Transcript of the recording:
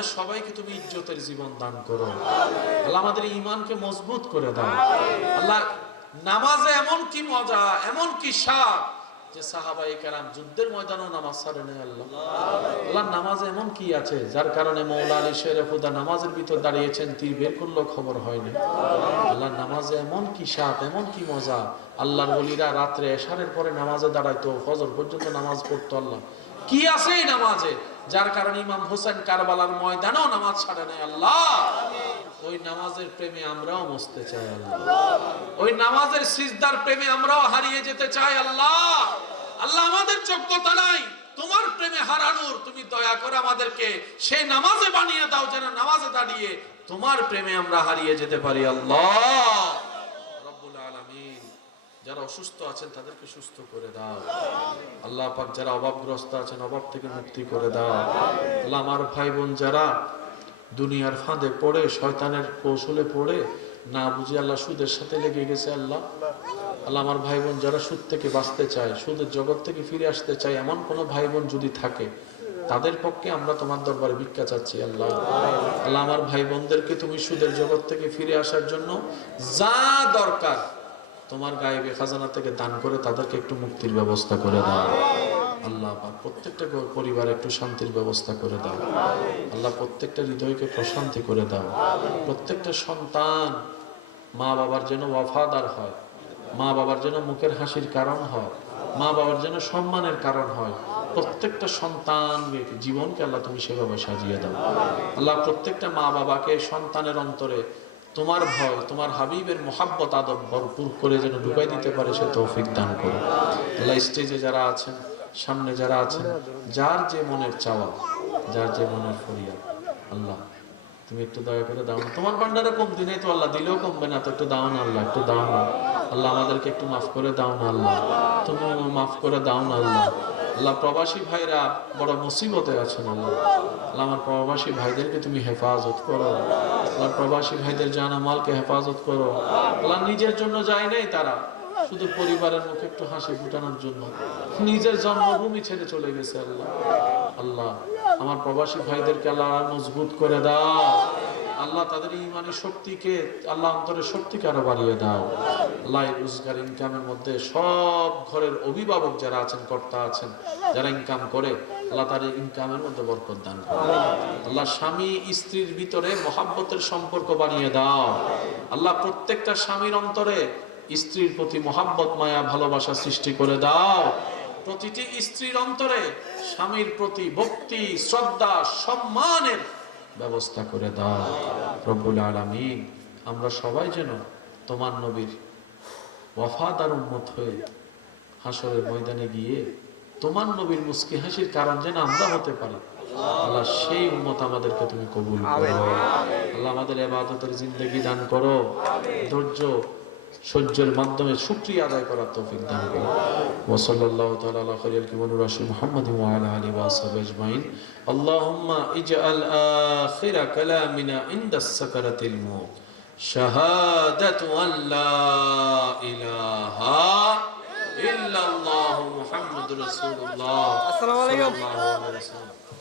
আমাদের সবাইকে তুমি ইজ্জতের জীবন দান করো আল্লাহ, আমাদের ঈমানকে মজবুত করে দাও আল্লাহ। নামাজে এমন কি মজা, এমন কি স্বাদ যে সাহাবায়ে কেরাম যুদ্ধের ময়দানেও নামাজ ছাড়ে নাই। আল্লাহ আল্লাহ, নামাজে এমন কি আছে যার কারণে মওলা আলী শেরে খুদা নামাজের ভিতর দাঁড়িয়েছেন, তীর বের করলেও খবর হয়নি। আল্লাহ, নামাজে এমন কি স্বাদ, এমন কি মজা। আল্লাহর ওলিরা রাত্রে এশারের পরে নামাজে দাঁড়াইতো, ফজর পর্যন্ত নামাজ পড়তো। আল্লাহ, কি আছে এই নামাজে যার কারণে ইমাম হোসেন কারবালার ময়দানেও নামাজ ছাড়ে নাই। আল্লাহ, ওই নামাজের প্রেমে আমরাও মস্তে চাই। আল্লাহ, ওই নামাজের সিজদার প্রেমে আমরাও হারিয়ে যেতে চাই। আল্লাহ আল্লাহ, আমাদের যোগ্যতা নাই তোমার প্রেমে হারানোর, তুমি দয়া করে আমাদেরকে সেই নামাজে বানিয়ে দাও যেন নামাজে দাঁড়িয়ে তোমার প্রেমে আমরা হারিয়ে যেতে পারি। আল্লাহ রব্বুল আলামিন, যারা অসুস্থ আছেন তাদেরকে সুস্থ করে দাও। আল্লাহ পাক, যারা অভাবগ্রস্ত আছেন অভাব থেকে মুক্তি করে দাও। আল্লাহ, আমার ভাই বোন যারা দুনিয়ার ফাঁদে পড়ে, শয়তানের কৌশলে পড়ে না বুঝে আল্লাহ সুদের সাথে লেগে গেছে। আল্লাহ আল্লাহ, আমার ভাই বোন যারা সুদ থেকে বাঁচতে চায়, সুদের জগৎ থেকে ফিরে আসতে চায়, এমন কোনো ভাই বোন যদি থাকে তাদের পক্ষে আমরা তোমার দরবারে ভিক্ষা চাচ্ছি। আল্লাহ আল্লাহ, আমার ভাই বোনদেরকে তুমি সুদের জগৎ থেকে ফিরে আসার জন্য যা দরকার তোমার গায়েবে খাজানা থেকে দান করে তাদেরকে একটু মুক্তির ব্যবস্থা করে দাও। আল্লাহ প্রত্যেকটা পরিবারে একটু শান্তির ব্যবস্থা করে দাও। আল্লাহ, প্রত্যেকটা হৃদয়কে প্রশান্তি করে দাও। প্রত্যেকটা সন্তান মা বাবার যেন ওয়াফাদার হয়, মা বাবার যেন মুখের হাসির কারণ হয়, মা বাবার যেন সম্মানের কারণ হয়। প্রত্যেকটা সন্তান জীবনকে আল্লাহ তুমি সেভাবে সাজিয়ে দাও। আল্লাহ, প্রত্যেকটা মা বাবাকে সন্তানের অন্তরে তোমার ভয়, তোমার হাবিবের মোহাব্বত আদব ভরপুর করে যেন ঢুকাই দিতে পারে সে তৌফিক দান করো। আল্লাহ, স্টেজে যারা আছেন, সামনে যারা আছেন, যার যে মনের চাওয়া, যার যে মনের ফরিয়াদ, আল্লাহ তুমি একটু দয়া করে দাও না। তোমার ভান্ডারে কমতি নেই তো আল্লাহ, দিলেও কমবে না তো, একটু দাও না আল্লাহ, একটু দাও না আল্লাহ, আমাদেরকে একটু মাফ করে দাও না আল্লাহ, তুমি মাফ করে দাও না আল্লাহ। আল্লাহ, প্রবাসী ভাইরা বড় মুসিবতে আছেন। আল্লাহ আল্লাহ, আমার প্রবাসী ভাইদেরকে তুমি হেফাজত করো। আল্লাহ, প্রবাসী ভাইদের জানামালকে হেফাজত করো। আল্লাহ, নিজের জন্য যায় নাই তারা, শুধু পরিবারের মুখে একটু হাসি ফুটানোর জন্য নিজের জন্মভূমি ছেড়ে চলে গেছে। আল্লাহ আল্লাহ, আমার প্রবাসী ভাইদেরকে আল্লাহ মজবুত করে দাও। আল্লাহ, তাদের ঈমানের শক্তিকে আল্লাহ অন্তরের শক্তিকে আরো বাড়িয়ে দাও। আল্লাহ, রোজগার ইনকামের মধ্যে সব ঘরের অভিভাবক যারা আছেন, কর্তা আছেন, যারা ইনকাম করে, আল্লাহ তাদের ইনকামের মধ্যে বরকত দান করো। আল্লাহ, স্বামী স্ত্রীর ভিতরে মহাব্বতের সম্পর্ক বানিয়ে দাও। আল্লাহ, প্রত্যেকটা স্বামীর অন্তরে স্ত্রীর প্রতি মহাব্বত, মায়া, ভালোবাসা সৃষ্টি করে দাও। প্রতিটি স্ত্রীর অন্তরে স্বামীর প্রতি ভক্তি, শ্রদ্ধা, সম্মানের ব্যবস্থা করে দাও। রব্বুল আলামিন, আমরা সবাই যেন তোমার নবীর ওয়াফাদার উম্মত হয়ে হাসরের ময়দানে গিয়ে তোমার নবীর মুস্কি হাসির কারণ যেন আমরা হতে পারি। আল্লাহ, সেই উম্মত আমাদেরকে তুমি কবুল করো। আল্লাহ, আমাদের ইবাদতের জিন্দেগি দান করো, ধৈর্য সহ্যের মাধ্যমে শুকরিয়া আদায় করার তৌফিক দান করো। ওয়া সাল্লাল্লাহু তাআলা আলা খায়রিল কিবরির রাসূল মুহাম্মাদিন ওয়া আলা আলিহি ওয়া সাহবিহি আজমাইন। আল্লাহুম্মা ইজআল আখিরা কালামিনা ইনদাস সাকারাতিল মাউত শাহাদাতু আন লা ইলাহা ইল্লাল্লাহু মুহাম্মাদুর রাসূলুল্লাহ। আসসালামু আলাইকুম।